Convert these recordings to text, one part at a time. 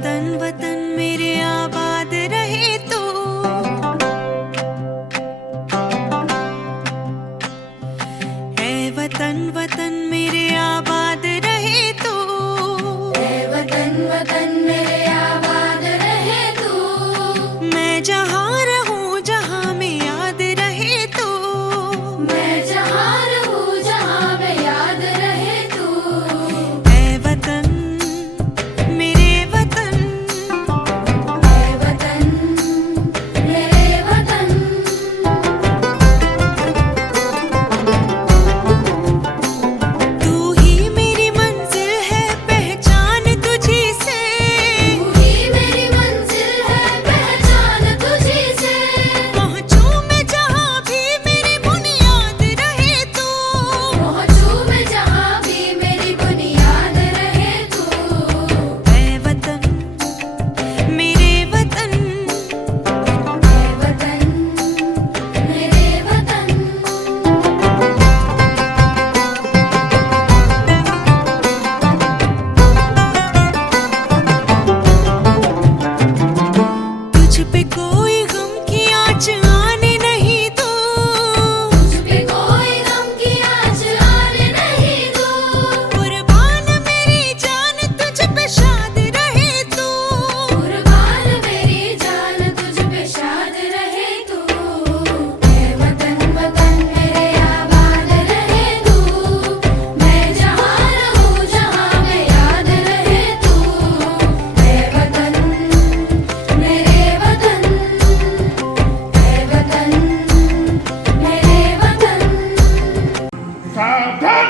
वतन वतन मेरे आबाद रहे तो, ऐ वतन वतन मेरे आबाद रहे तो, ऐ वतन वतन मेरे आबाद रहे तू। मैं जहाँ रहूँ जहाँ में याद रहे तो, मैं जहाँ रहूँ जहाँ में याद रहे तू। ऐ वतन मेरे वतन, ऐ वतन मेरे वतन। तू ही मेरी मंजिल है पहचान तुझी से, तू ही मेरी मंजिल है पहचान तुझी से। पहुँचूं मैं जहाँ भी मेरी बुनियाद रहे तो, पहुँचूं मैं जहाँ भी मेरी बुनियाद रहे तू। ऐ वतन मेरे वतन, ऐ वतन मेरे वतन। तुझ पे कोई गम की आँच आने नहीं दो, तुझ पे कोई गम की आँच आने नहीं दूँ। कुर्बान मेरी जान तुझ पे शाद रहे तो, कुर्बान मेरी जान तुझ पे शाद रहे तू। ऐ वतन वतन मेरे आबाद रहे तू। मैं जहाँ रहूँ जहाँ में याद रहे तू। ऐ वतन मेरे वतन, ऐ वतन मेरे वतन। सावधान!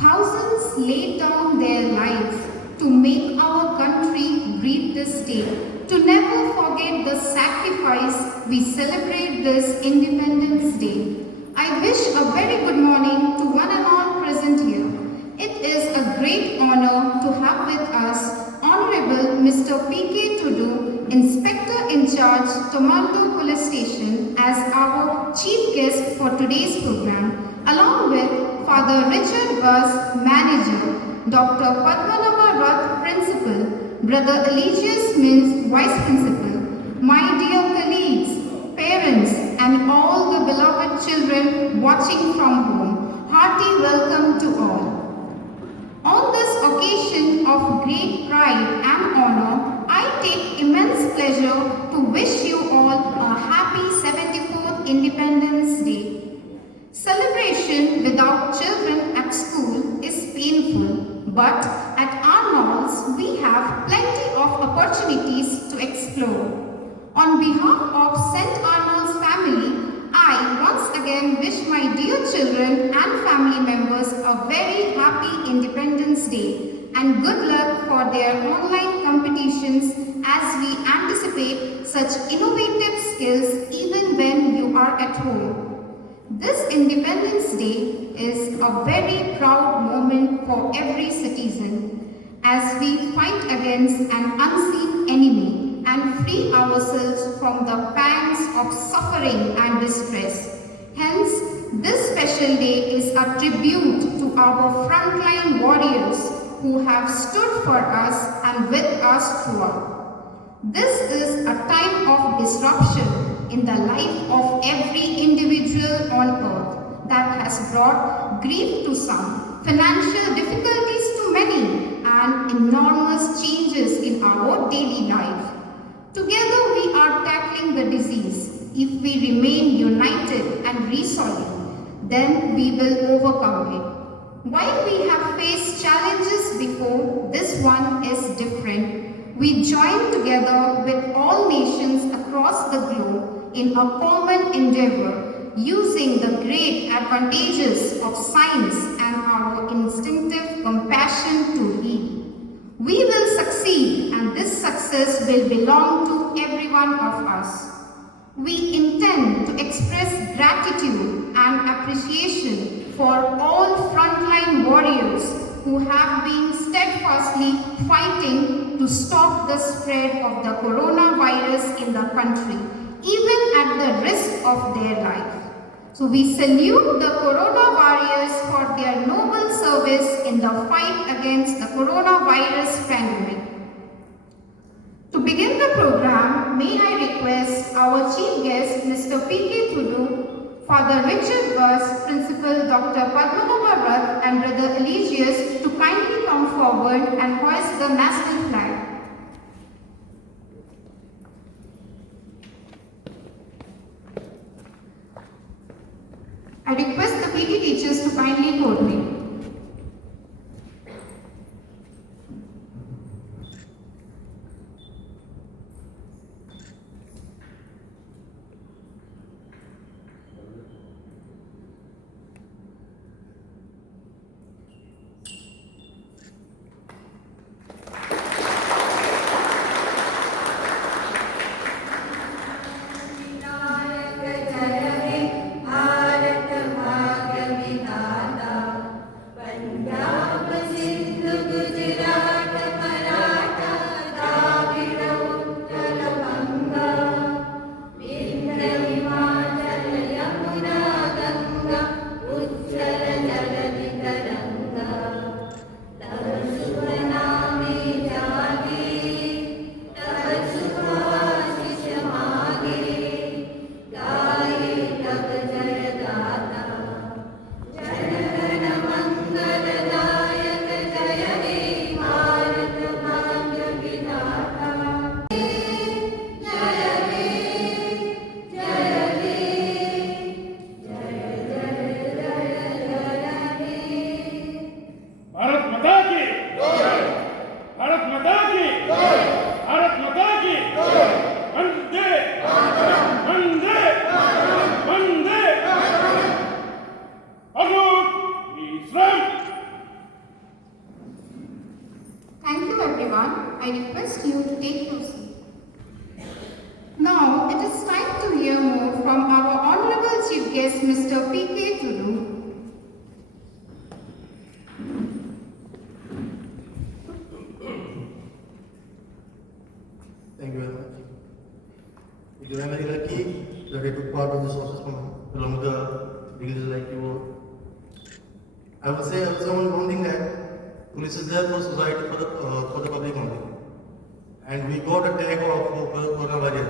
Thousands laid down their lives to make our country breathe this day. To never forget the sacrifice, we celebrate this Independence Day. I wish a very good morning to one and all present here. It is a great honor to have with us Honorable Mr. P.K. Tudu, Inspector in Charge, Tomato Police Station, as our chief guest for today's program, along with Father Richard Buzz, Manager, Dr. Padmanabha Rath, Principal, Brother Eligius Mins, Vice Principal, my dear colleagues, parents, and all the beloved children watching from home, hearty welcome to all. On this occasion of great pride and honor, I take immense pleasure to wish you all a happy 74th Independence Day. Celebration without children at school is painful, but at Arnold's we have plenty of opportunities to explore. On behalf of St. Arnold's family, I once again wish my dear children and family members a very happy Independence Day and good luck for their online competitions as we anticipate such innovative skills even when you are at home. This Independence Day is a very proud moment for every citizen as we fight against an unseen enemy and free ourselves from the pangs of suffering and distress. Hence, this special day is a tribute to our frontline warriors who have stood for us and with us throughout. This is a time of disruption in the life of every individual on earth that has brought grief to some, financial difficulties to many, and enormous changes in our daily life. Together we are tackling the disease. If we remain united and resolute, then we will overcome it. While we have faced challenges before, this one is different. We join together with all nations across the globe in a common endeavor, using the great advantages of science and our instinctive compassion to heal. We will succeed, and this success will belong to every one of us. We intend to express gratitude and appreciation for all frontline warriors who have been steadfastly fighting to stop the spread of the coronavirus in the country, even at the risk of their life. So we salute the Corona warriors for their noble service in the fight against the coronavirus pandemic. To begin the program, may I request our chief guest, Mr. P.K. Tudu, Father Richard Bus, Principal Dr. Padmanabha Rath, and Brother Eligius to kindly come forward and hoist the national flag. I request the PT teachers to kindly coordinate. Thank you everyone. I request you to take your seat. Now it is time to hear more from our Honorable Chief Guest, Mr. P.K. Tudu. Thank you very much. We are very lucky that I took part in this process along with the leaders like you. I would say also one thing that police is there for society, for the public only. And we got a tag of coronavirus.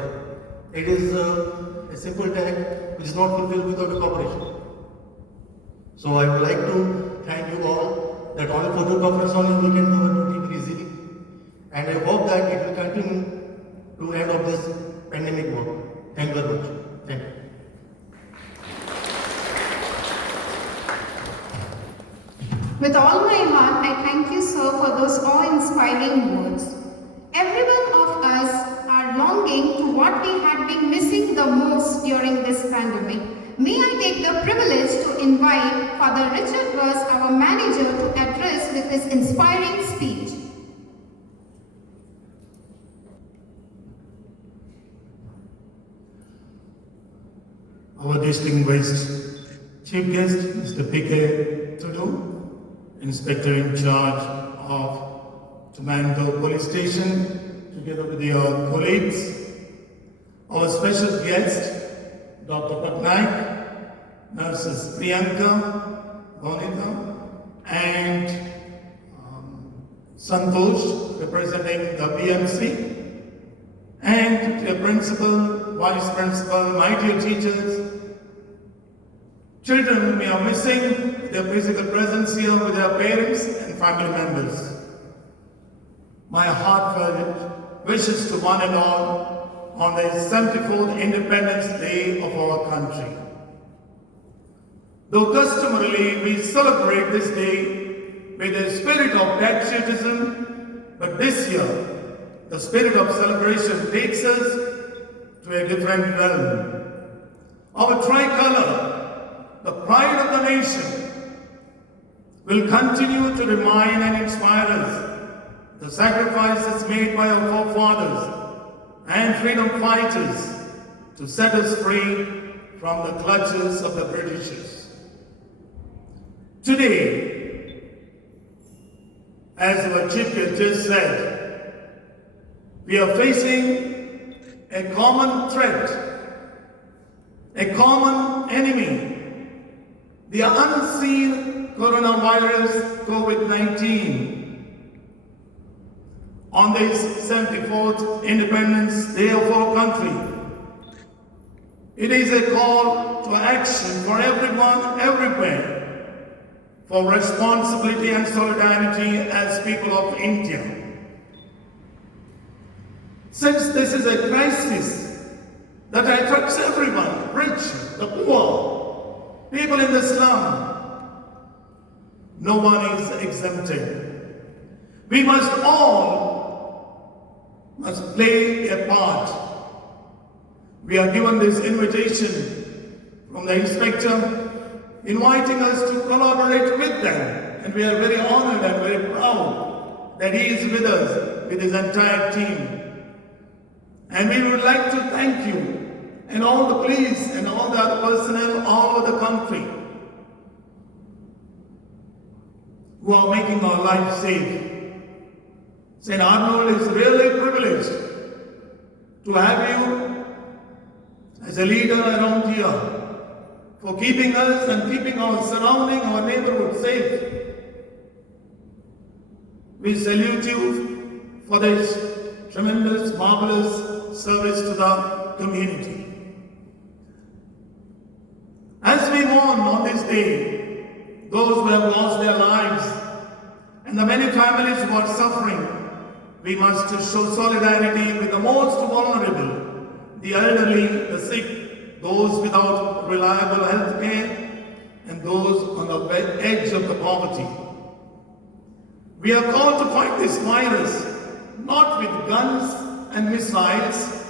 It is a simple tag which is not fulfilled without a cooperation. So I would like to thank you all that only for 2 conference only we can do our duty very easily. And I hope that it will continue to end of this pandemic work. Thank you very much. Thank you. With all my heart, I thank you, sir, for those awe-inspiring words. Every one of us are longing to what we had been missing the most during this pandemic. May I take the privilege to invite Father Richard Bus, our manager, to address with his inspiring speech. Our distinguished Chief Guest, Mr. P.K. Tudu, Inspector in charge of Tomato Police Station, together with your colleagues. Our special guest, Dr. Patnaik, Nurses Priyanka, Bonita, and Santosh, representing the BMC, and the principal, vice principal, my dear teachers, children whom we are missing, their physical presence here with their parents and family members. My heartfelt wishes to one and all on the 74th Independence Day of our country. Though customarily we celebrate this day with a spirit of patriotism, but this year the spirit of celebration takes us to a different realm. Our tricolor, the pride of the nation, will continue to remind and inspire us the sacrifices made by our forefathers and freedom fighters to set us free from the clutches of the Britishers. Today, as our chief guest just said, we are facing a common threat, a common enemy, the unseen coronavirus COVID-19. On this 74th Independence Day of our country, it is a call to action for everyone, everywhere, for responsibility and solidarity as people of India. Since this is a crisis that affects everyone, rich, the poor, people in the slum, no one is exempted. We must play a part. We are given this invitation from the inspector inviting us to collaborate with them, and we are very honored and very proud that he is with us, with his entire team. And we would like to thank you and all the police and all the other personnel all over the country who are making our life safe. St. Arnold is really privileged to have you as a leader around here, for keeping us and keeping our surrounding, our neighborhood safe. We salute you for this tremendous, marvelous service to the community. As we mourn on this day, those who have lost their lives and the many families who are suffering, we must show solidarity with the most vulnerable, the elderly, the sick, those without reliable health care, and those on the edge of the poverty. We are called to fight this virus, not with guns and missiles,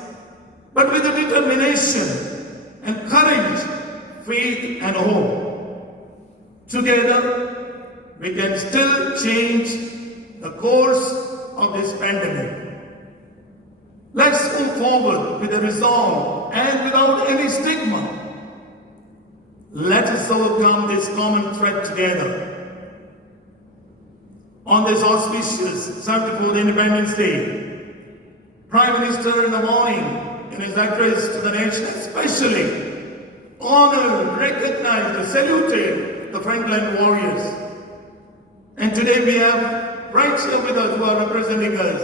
but with determination and courage, faith and hope. Together, we can still change the course of this pandemic. Let's move forward with a resolve and without any stigma. Let us overcome this common threat together. On this auspicious 74th Independence Day, Prime Minister in the morning, in his address to the nation, especially honored, recognized, saluted the frontline warriors. And today we have right here with us who are representing us,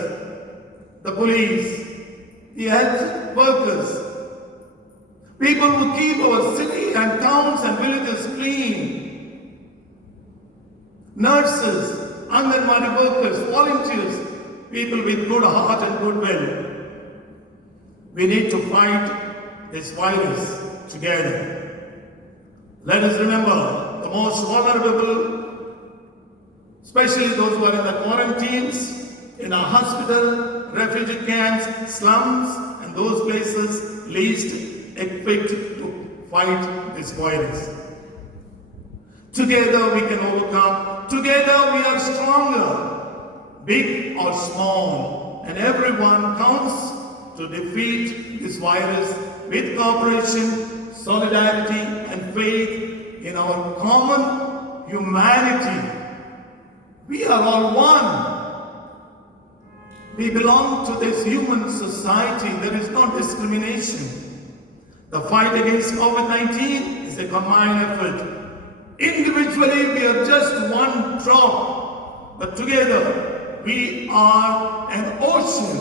the police, the health workers, people who keep our city and towns and villages clean, nurses, Anganwadi workers, volunteers, people with good heart and goodwill. We need to fight this virus together. Let us remember the most vulnerable, especially those who are in the quarantines, in our hospital, refugee camps, slums, and those places least equipped to fight this virus. Together we can overcome. Together we are stronger, big or small, and everyone counts to defeat this virus with cooperation, solidarity, and faith in our common humanity. We are all one. We belong to this human society. There is no discrimination. The fight against COVID-19 is a combined effort. Individually, we are just one drop, but together we are an ocean.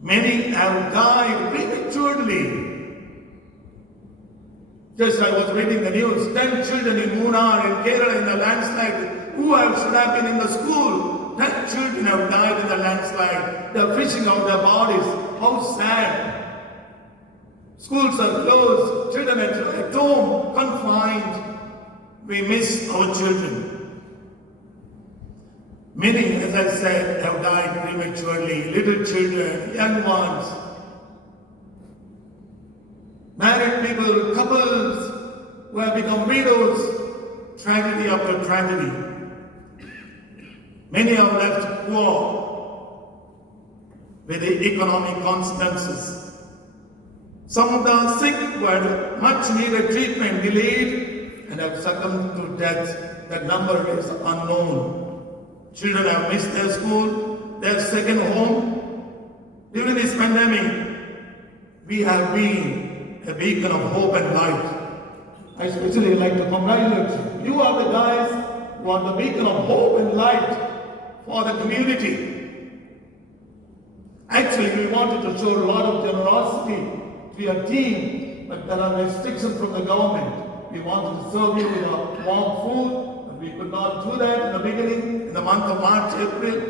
Many have died prematurely. Just I was reading the news, 10 children in Munnar in Kerala in the landslide who should have been in the school. 10 children have died in the landslide. They are fishing out their bodies. How sad. Schools are closed, children at home, confined. We miss our children. Many, as I said, have died prematurely. Little children, young ones. Married people, couples who have become widows. Tragedy after tragedy. Many are left poor with the economic consequences. Some of the sick who had much needed treatment delayed and have succumbed to death. That number is unknown. Children have missed their school, their second home. During this pandemic, we have been a beacon of hope and light. I especially like to congratulate you. You are the guys who are the beacon of hope and light for the community. Actually, we wanted to show a lot of generosity to your team, but there are restrictions from the government. We wanted to serve you with a warm food, and we could not do that in the beginning, in the month of March, April,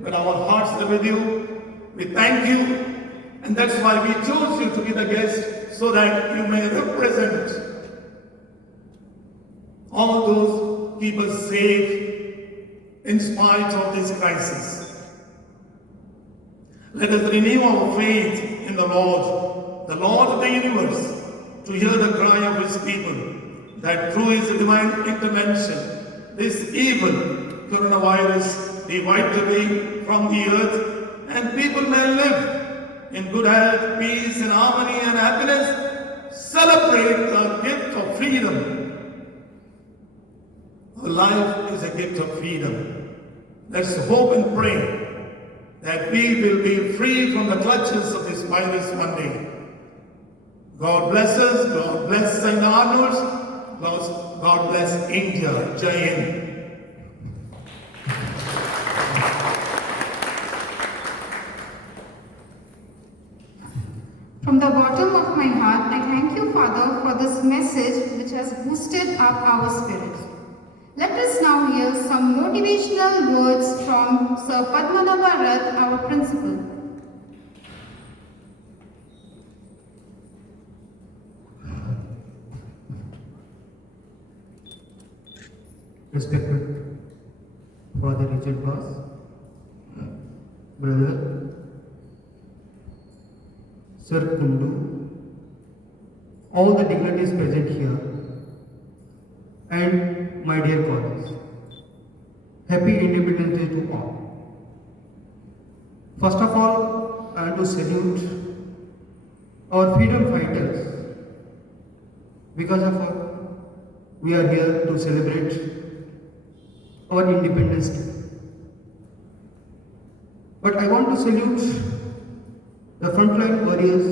but our hearts are with you. We thank you, and that's why we chose you to be the guest, so that you may represent all those keep us safe in spite of this crisis. Let us renew our faith in the Lord of the universe, to hear the cry of his people, that through his divine intervention, this evil coronavirus be wiped away from the earth, and people may live in good health, peace, and harmony and happiness. Celebrate the gift of freedom. Our life is a gift of freedom. Let's hope and pray that we will be free from the clutches of this virus one day. God bless us, God bless St. Arnold, God bless India. Jai Hind. From the bottom of my heart, I thank you, Father, for this message which has boosted up our spirit. Let us now hear some motivational words from Sir Padmanabha Rath, our principal. Respected Father Richard Boss, Brother Sir Kundu, all the dignitaries present here, and my dear colleagues, Happy Independence Day to all. First of all, I want to salute our freedom fighters. Because of we are here to celebrate our Independence Day. But I want to salute the frontline warriors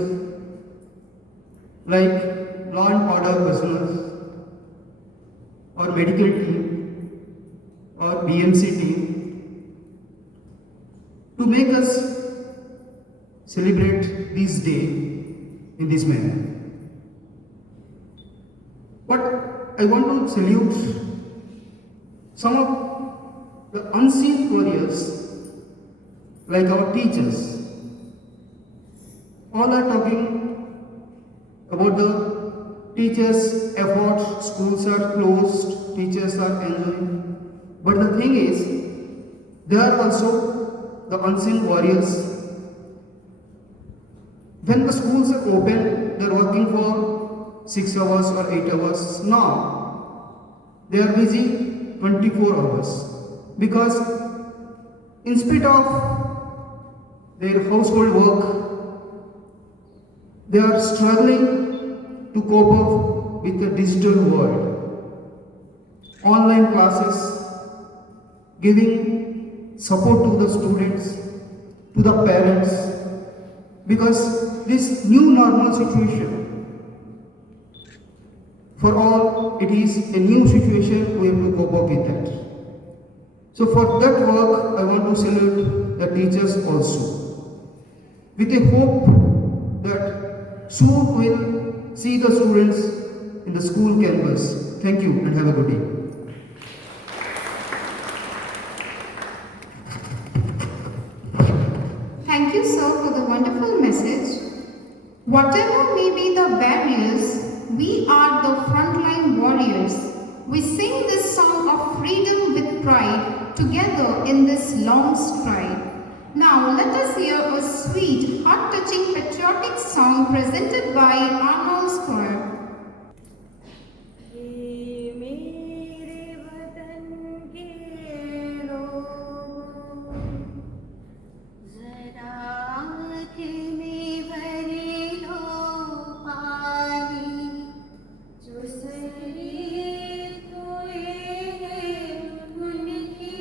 like law and order personnel, or medical team, or BMC team, to make us celebrate this day in this manner. But I want to salute some of the unseen warriors, like our teachers. All are talking about the teachers' effort, schools are closed, teachers are enjoying. But the thing is, there are also the unseen warriors. When the schools are open, they are working for 6 hours or 8 hours. Now, they are busy 24 hours. Because in spite of their household work, they are struggling to cope up with the digital world. Online classes, giving support to the students, to the parents, because this new normal situation, for all, it is a new situation, we have to cope up with that. So for that work, I want to salute the teachers also, with a hope that soon we'll see the students in the school campus. Thank you and have a good day. Thank you, sir, for the wonderful message. Whatever may be the barriers, we are the frontline warriors. We sing this song of freedom with pride together in this long stride. Now let us hear a sweet, heart-touching patriotic song presented by Arnold Choir. ये मेरे वतन के लोगों, जरा आँख में भर लो पानी, जो शरीर खोए हैं उनकी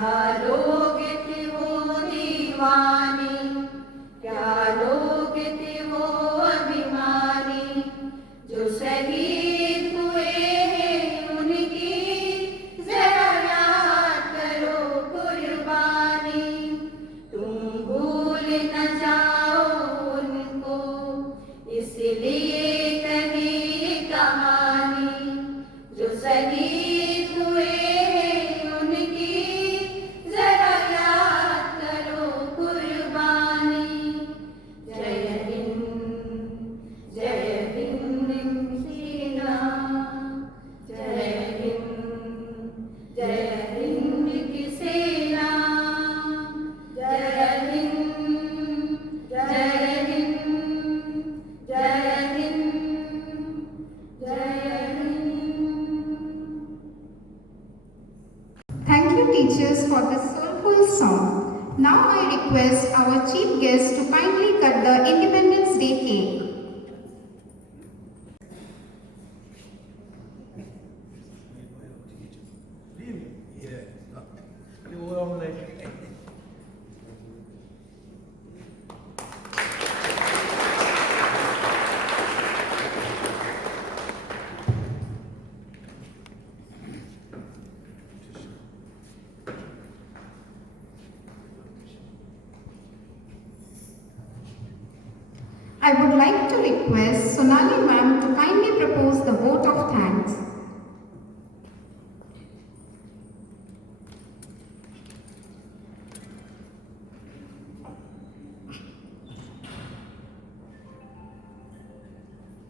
क्या लोग थे वो दीवाने, क्या लोग थे वो अभिमानी, जो शहीद हुए हैं उनकी जरा याद करो कुर्बानी। तुम भूल न जाओ उनको, इसलिए कही कहानी, जो शहीद हुए हैं उनकी जरा याद करो कुर्बानी। जय हिंद सेना, जय हिंद की सेना, जय हिंद, जय हिंद, जय हिंद, जय Hind. Thank you, teachers, for this soulful song. Now I request our chief guest to kindly cut the Independence Day cake. I would like to request Sonali ma'am to kindly propose the vote of thanks.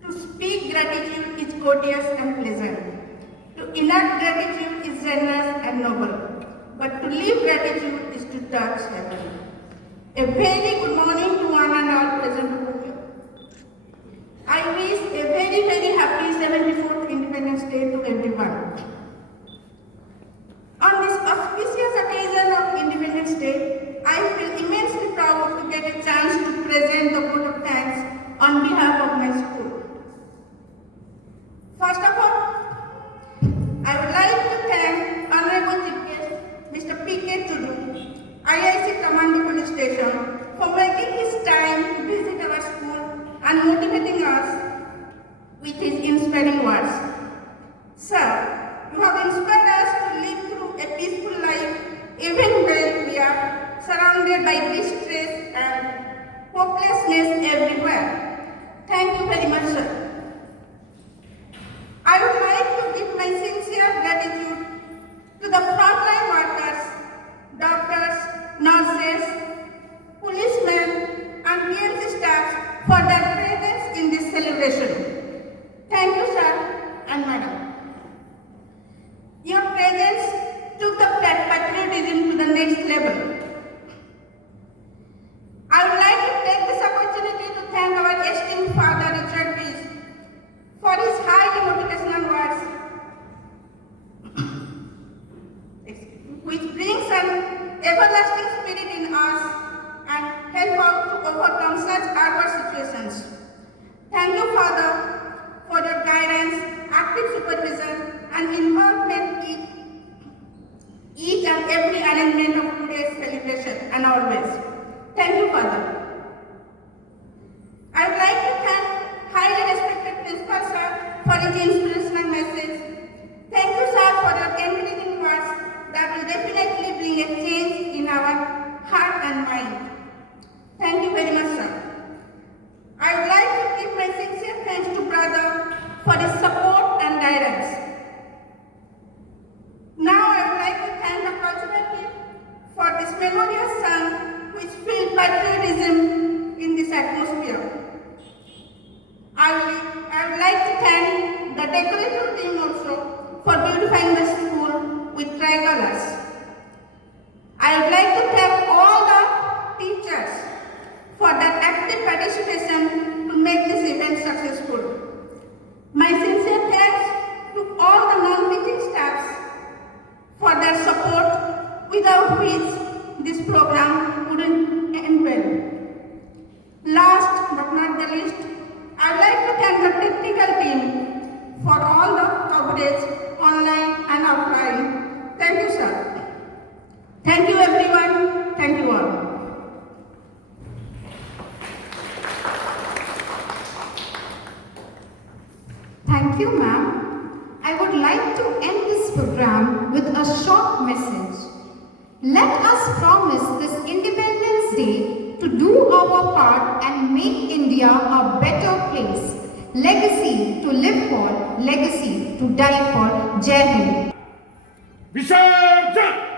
To speak gratitude is courteous and pleasant. To enact gratitude is generous and noble. But to live gratitude is to touch heaven. A very good morning to one and all present here. I wish a very, very happy 74th Independence Day to everyone. On this auspicious occasion of Independence Day, I feel immensely proud to get a chance to present the vote of thanks on behalf of my school. First of all, I would like to thank Honorable Chief Guest, Mr. P.K. Tudu, IIC Command Police Station, for making his time to visit our school and motivating us with his inspiring words. Sir, you have inspired us to live through a peaceful life even when we are surrounded by distress and hopelessness everywhere. Thank you very much, sir. I would like to give my sincere gratitude to the frontline workers, doctors, nurses, policemen, and PLC staff for their presence in this celebration. Thank you, sir and madam. Your presence took the patriotism to the next level. I would like to take this opportunity to thank our esteemed father, Richard Rees, for his highly motivational words, which brings an everlasting spirit in us and help us to overcome such adverse situations. Thank you, Father, for your guidance, active supervision, and involvement in each and every arrangement of today's celebration and always. Thank you, Father. I would like to thank highly respected Principal Sir for his inspirational message. Thank you, sir, for your encouraging words that will definitely bring a change in our heart and mind. Thank you very much, sir. I would like to give my sincere thanks to brother for his support and guidance. Now I would like to thank the cultural team for this melodious song which filled patriotism in this atmosphere. I would like to thank the decorative team also for beautifying the school with tricolors. I would like to thank all the teachers for their active participation to make this event successful. My sincere thanks to all the non-teaching staffs for their support, without which this program wouldn't end well. Last but not the least, I would like to thank the technical team for all the coverage online and offline. Thank you, sir. Thank you everyone. Thank you all. Thank you, ma'am. I would like to end this program with a short message. Let us promise this Independence Day to do our part and make India a better place. Legacy to live for, legacy to die for. Jai Hind. Visarjan!